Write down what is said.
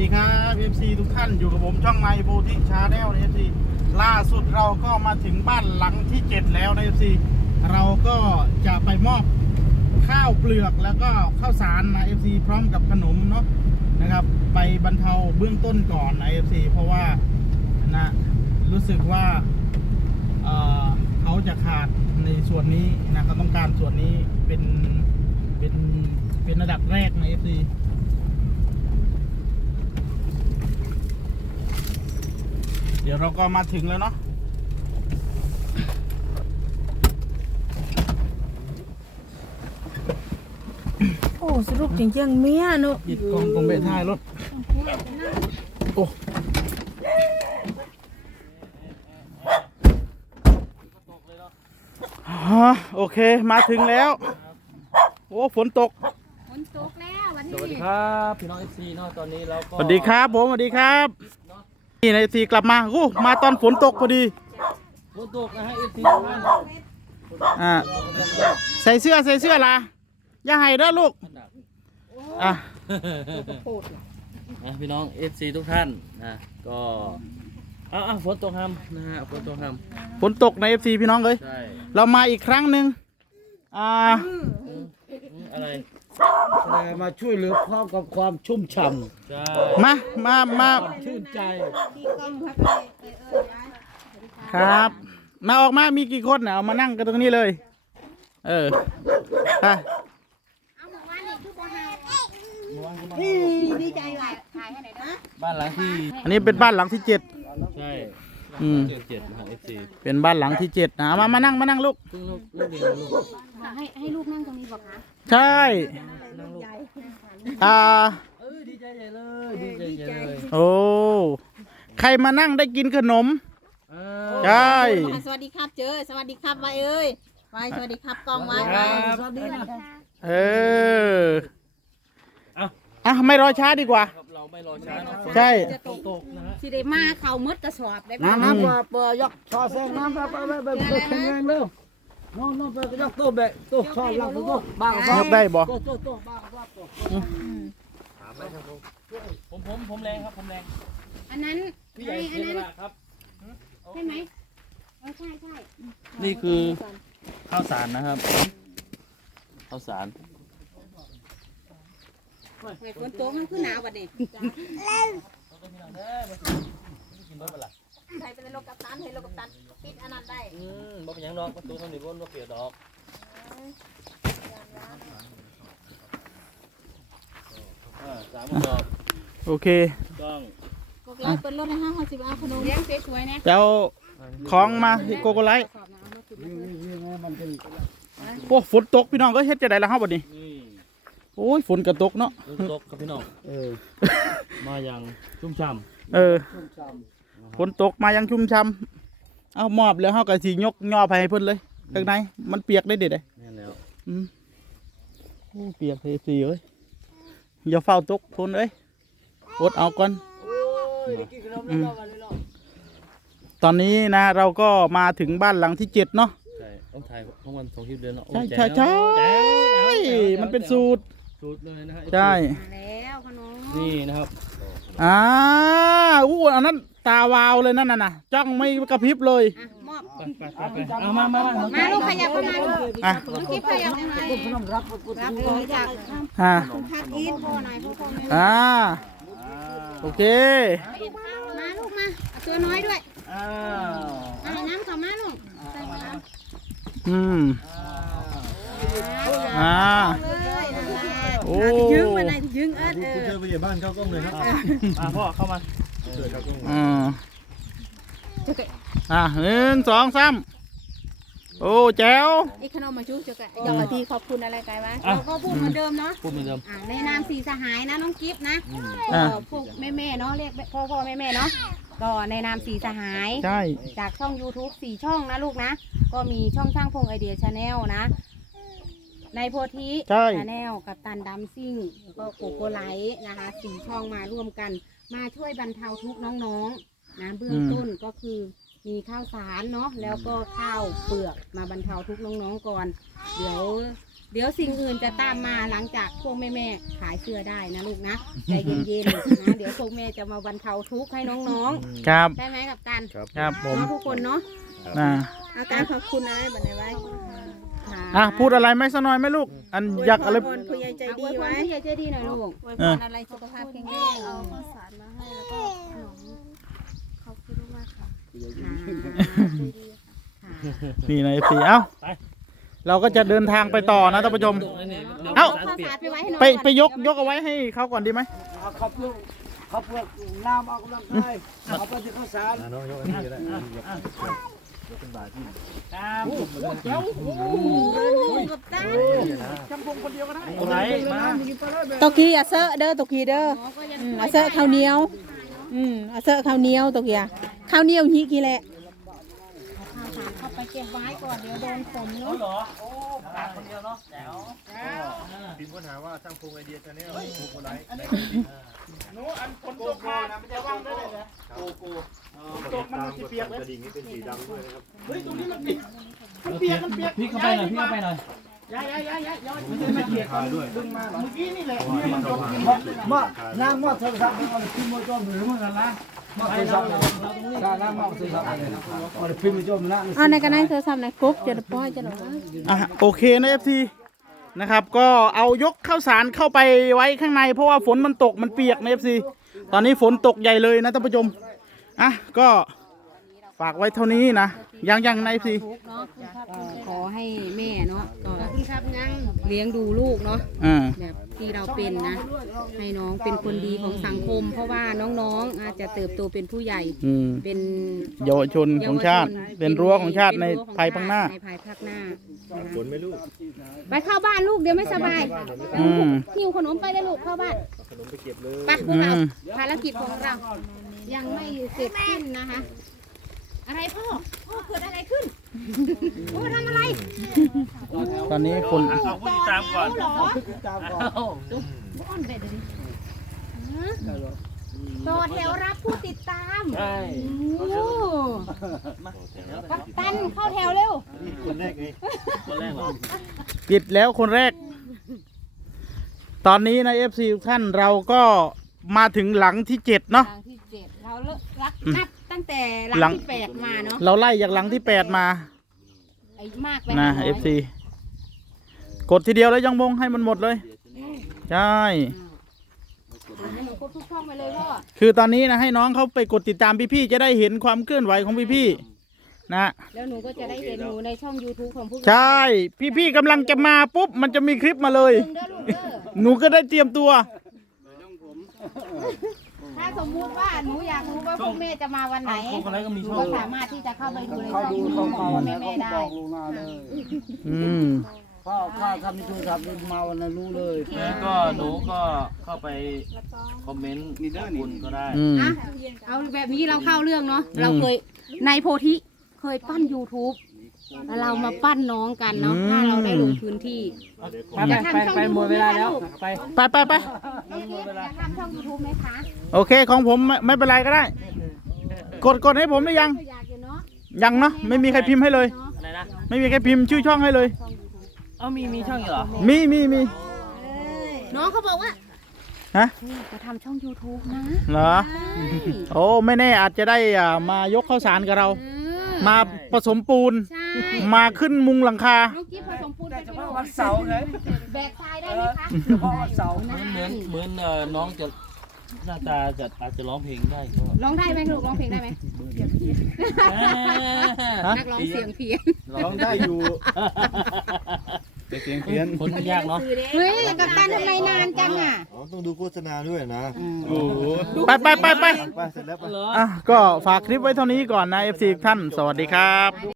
ดีครับ FC ทุกท่านอยู่กับผมช่องไมโบทิชาแนลนะ FC ล่าสุดเราก็มาถึงบ้านหลังที่ 7 แล้วนะ FC เราก็จะไปมอบข้าวเปลือกแล้วก็ข้าวสารนะ FC พร้อมกับขนมเนาะนะครับ ไปบรรเทาเบื้องต้นก่อนนะ FC เพราะว่านะรู้สึกว่าเเขาจะขาดในส่วนนี้นะเขาต้องการส่วนนี้เป็นเป็นเป็นระดับแรกใน FC เดี๋ยวเราก็มาถึงแล้วเนาะโอ้สรุปจริงๆเมียเนอะหยิบกล่องกล่องเบะท้ายรถโอ้ฮะโอเคมาถึงแล้ว โอ้ฝนตก ฝนตกแล้ววันสนี้ วัสดีครับ พี่น้องเอฟซีเนาะตอนนี้เราก็ สวัสดีครับผมสวัสดีครับ นี่ในทีกลับมาโอ้มาตอนฝนตกพอดีฝนตกนะฮะเอฟซีอ่าใส่เสื้อใส่เสื้อละอย่าให้เด้อลูกอะนะพี่น้องเอฟซีทุกท่านนะก็อ้าวอ้าวฝนตกห้ำนะฮะฝนตกห้ฝนตกใน FC พี่น้องเลยำใช่เรามาอีกครั้งหนึ่งอ่า อืมอะไรแต่มาช่วยเหลือพร้อมกับความชุ่มฉ่ใช่มามามาำชื่นใจครับ มาออกมามีกี่คนน่ะเอามานั่งกันตรงนี้เลย เออไปเอาหมู่บ้านนี่คือบ่หาดีใจหลายถ่ายให้หน่อยนะบ้านหลังที่อันนี้เป็นบ้านหลังที่เจ็ดใช่อืมเจ็ดเจ็ดนะฮะเอฟซีเป็นบ้านหลังที่เจ็ดนะมามานั่งมานั่งลูกซึ่งลูกลูกเด็กนะลูกให้ให้ลูกนั่งตรงนี้บอกคะ ใช่นั่งลูกอ่า เอ้ยดีใจใหญ่เลยดีใจใหญ่เลยโอ้ ใครมานั่งได้กินขนมอ้าวใช่ อะสวัสดีครับเจอ สวัสดีครับไว้เอ้ยไว้สวัสดีครับกล้องไว้คไว้รับสวัสดีนะเออเอ้าอะไม่รอช้าดีกว่า ครับเราไม่รอช้าเนาะใช่ฝนตกนะฮะสิได้มาเขาหมดกระสอบได้ปะน้ำน้ำปลาปลายกชอแซงน้ำไปไปไปไปไปแข็งแรงเร็ว น้องน้องไปยกตัวเบะตัวชอหลังตัวบ้างยกได้บ่ตัวตัวตัวบ้างบ้างตัวผมผมผมแรงครับผมแรงอันนั้นนี่อันนั้นครับใช่ไหมใช่ใช่นี่คือข้าวสารนะครับข้าวสารเฮ้ยฝนตกมันคือหนาวบัดนี้กินรถไปละ ใส่ไปในโลกัปตันให้โลกัปตันปิดอันนั้นได้อืมบ่เป็นหยังดอกประตูทางนี้บ่บ่เปียกดอกอ่าสามดอกโอเค ต้องพวกเราเปิดรถให้ห้างหกสิบเอาขนมเลี้ยงสวยๆนะเจ้าของมาที่โกโกไลท์นี่นี่นี่มันเป็นโอ้ฝนตกพี่น้องก็เฮ็ดจะได้ละเฮาบัดนี้ นี่โอ้ยฝนกระตกเนาะ ลูกตกครับพี่น้องเออ มาอย่างชุ่มฉ่เออชุ่มฉ่ ฝนตกมายังชุ่มช่ำเอามอบแล้วเฮาก็สิยกย่อไปให้เพิ่นเลยข้างในมันเปียกได้เด็ดเลยำนี่นแล้วอืมโอ้เปียกเทสีเอ้ยอย่าเฝ้าตกทนเอ้ยอดเอาก่อนำโอ้ยกินขนมไม่รอกันเลยหรอตอนนี้นะเราก็มาถึงบ้านหลังที่เจ็ดเนาะใช่ต้องถ่ายทั้งวันสองคลิปเดือนเนาะโอ้ใช่แจ๋ใช่วใช่แจ๋วแจ๋วแจ๋วมันเป็นสูตรสูตรเลยนะฮะใช่มาแล้วขนมนี่นะครับ อ่าอู้อันนั้นตาวาวเลยนั่นน่ะนะจ้องไม่กระพริบเลยอะมอบไปไปไปไปเอามามามามาลูกขยับเข้ามาลูกอะน้องกิ๊บขยับเข้ามาขนมรับกุศรับลเลยจากอ่าพักอีทพ่อหน่อยพ่อพ่อแม่อ่าโอเคมาลูกมาเอาตัวน้อยด้วยอ้าวเอาน้ำเข้ามาลูกใส่น้ำอืมอ่าเลยนั่นแหละโอ้ยึ งมาไหนยึงเอิดเออเจอไปอยู่บ้านเข้ากล้องเลยครับอ่าพ่อเข้ามาอ่าอ่าหนึ่งสองสามโอ้แจ๋ว ไอ้ขนมมาชุบจะกะอยากมาทีขอบคุณอะไรกันวะอะเราก็พูดเหมือนเดิมเนาะพูดเหมือนเดิมอ่าในนามสีสหายนะน้องกิฟต์นะอะก็พวกแม่แม่ๆเนาะเรียกพ่อพ่อแม่แม่ๆเนาะก็ในนามสีสหาย ใช่ จากช่อง YouTube สี่ช่องนะลูกนะ ก็มีช่องช่างพงไอเดียชาแนลนะ ในโพธิใช่ ชาแนลกับตันดัมซิ่งแล้วก็โกโกไลท์นะคะสี่ช่องมาร่วมกัน มาช่วยบรรเทาทุกข์น้องๆนะเบื้องต้นก็คือมีข้าวสารเนาะแล้วก็ข้าวเปลือกมาบรรเทาทุกข์น้องๆก่อน เดี๋ยว เดี๋ยวสิ่งอื่นจะตามมาหลังจากพวกแม่แม่ๆขายเสื้อได้นะลูกนะใจเย็นๆนะเดี๋ยวพวกแม่จะมาบรรเทาทุกข์ให้น้องครับๆได้ไหมกับกันครับผมเนาะทุกคนเนาะอ่าอาการขอบคุณอะไรแบบไหนไว้ค่ะ อะพูดอะไรไหมสักหน่อยไหมลูก อันอยากอะไรพรผู้ใหญ่ใจเอาดีไว้ไว้ผู้ใหญ่ใจดีหน่อยลูกไว้เอพอรอะไรสุขภาพแข็งแรงเอาข้าวสารมาให้แล้วก็ขนมขอบคุณมากค่ะนี่ในสีเอ้าเราก็จะเดินทางไปต่อนะท่านผู้ชม เอ้า ข้าวสารไปไว้ให้น้องไปก่อนไปยกยกเอาไว้ให้เขาก่อนดีไหม เอาขับลูก ขับเพื่อน้ำออกกำลังกายเขาไปที่ข้าวสารโอ้กับตันไหนมาตะกี้อะเซอะเด้อตะกี้เด้ออก็ยังอืมเอาเซอะข้าวเหนียวอืมอาเซอะข้าวเหนียวตะกี้อะข้าวเหนียวฮีกี่แหละ ข้าวสารเข้าไปเก็บไว้ก่อนเดี๋ยวโดนฝนเนาะเหรอโอ้ขาคนเดียวเนาะแจ๋วพิมพ์ค้นหาว่าช่างพงไอเดียชาแนลโกโกไลท์หนูอันฝนตกมามันจะว่างได้เลยนะโกโก้ตกมันจะเปียกไหมกระดิ่งนี้เป็นสีดำด้วยนะครับเฮ้ยตรงนี้มันเปียกมันเปียกมันเปียกพี่เข้าไปหน่อยพี่เข้าไปหน่อยย้ายย้ายย้ายย้ายย้ายไม่ใช่ไม่เปียกดึงมาเมื่อกี้นี่แหละเนี่ยมันตกมาน้ำมาโทรศัพท์เอาไปพิมพ์มาจอมหรือมันกันละมาโทร ศัพท์ใช่น้ำมาโทรศัพท์เลยนะเอาไปพิมพ์มาจอมนะอ่าในกันนั้นโทรศัพท์ในกรุ๊ปจะป้อยจะหรออะโอเคนะเอฟซีนะครับ ก็เอายกข้าวสารเข้าไปไว้ข้างใน เพราะว่าฝนมันตกมันเปียกนะเอฟซีตอนนี้ฝนตกใหญ่เลยนะท่านผู้ชมอะก็ฝากไว้เท่านี้นะยังยังในเอฟซีทุกเนาะขอให้แม่เนาะก็เลี้ยงดูลูกเนาะอ่าแบบ ที่เราเป็นนะ ให้น้องเป็นคนดีของสังคม เพราะว่าน้องๆอาจจะเติบโตเป็นผู้ใหญ่อืม เป็นเยาวชนของชาติ เป็นรั้วของชาติในภายภาคหน้า ในภายภาคหน้าฝนไหม่ลูกไปเข้าบ้านลูกเดี๋ยวไม่สบายอืม หิวขนมไปเลยลูกเข้าบ้านขนมไปเก็บเลยไปพวกเราอืม ภารกิจของเรา ยังไม่เสร็จสิ้นนะคะ อะไรพ่อพ่อเกิดอะไรขึ้น พ่อทำอะไรตอนนี้ฝนขอบคุณที่ตามก่อนเหรอตามก่อนอ้อนไปเดี๋ยวนี้ฮะต่อแถวรับผู้ติดตามใช่โอ้กัปตันเข้าแถวเร็ว คนแรกไงคนแรกเหรอปิดแล้วคนแรก ตอนนี้นะเอฟซีทุกท่านเราก็มาถึงหลังที่เจ็ดหเนาะลังที่เจ็ดเราเลิกรักนับ ตั้งแต่หหลัลังงที่แปดมาเนาะเราไล่จากหลังที่แปดมาไอ้มากไปนะห้าร้เอยฟซีกดทีเดียวแล้วยังบงให้มันหมดเลย ใช่ให้หนูกดทุกช่องไปเลยพ่อคือตอนนี้นะให้น้องเขาไปกดติดตามพี่ๆจะได้เห็นความเคลื่อนไหวของพี่ๆนะ แล้วหนูก็จะได้เห็นหนูในช่อง YouTube ของพวกเราใช่ พี่ๆกำลังจะมาปุ๊บมันจะมีคลิปมาเลย เด้อลูกเด้อหนูก็ได้เตรียมตัวถ้าสมมุติว่าหนูอยากรู้ว่าพวกแม่จะมาวันไหนพวกคนแรกก็มีหนูช่องก็สามารถที่จะเข้าไปดูในเขาช่องดู YouTube เขาของเขาพ่อเนี่ยแม่เขาแม่ได้ บอกลงมาเลยอืมข้าข้าทำโทรศัพท์มาวันนั้นรู้เลยแล้วก็หนูก็เข้าไปคอมเมนต์ขอบคุณก็ได้อืมอะเอาแบบนี้เราเข้าเรื่องเนาะ เราเคย ในโพธิเคยปั้น YouTube แล้วเรามาปั้นน้องกันเนาะอืมถ้าเราได้ลงพื้นที่ ไปไปไปไปหมดเวลาแล้วไป ไปไปไปน้องกิ๊ฟจะทำช่อง YouTube ไหมคะโอเคของผมไม่ไม่เป็นไรก็ได้ กดกดให้ผมหรือยังก็อยากอยู่เนาะยังเนาะไม่มีใครพิมพ์ให้เลยเนาะอะไรนะไม่มีใครพิมพ์ชื่อช่องให้เลย เอ้ามีมีช่องอีกเหรอมีมีมีน้องเขาบอกว่าฮะนี่จะทำช่อง YouTube นะเหรอใช่โอ้ไม่แน่อาจจะได้อ่ามายกข้าวสารกับเราเออมาผสมปูน ใช่ มาขึ้นมุงหลังคาน้องกิ๊ฟผสมปูนไปเฉไหมพาะวันเสาร์เลยแบกทรายได้ไหมคะเฉพาะวันเสาร์เหมือนเหมือนเหมือนเอ่อน้องจะหน้าตาจะอาจจะร้องเพลงได้ก็ร้องได้ไหมลูกร้องเพลงได้ไหมฮะ นักร้องเสียงเพี้ยนร้องได้อยู่เสียงเพี้ยนคนยากเนาะเฮ้ยกัปตันทำไมนานจังอะอ๋อต้องดูโฆษณาด้วยนะโอ้ไปไปไปไปไปเสร็จแล้วไปอะก็ฝากคลิปไว้เท่านี้ก่อนนะ FC ท่าน สวัสดีครับ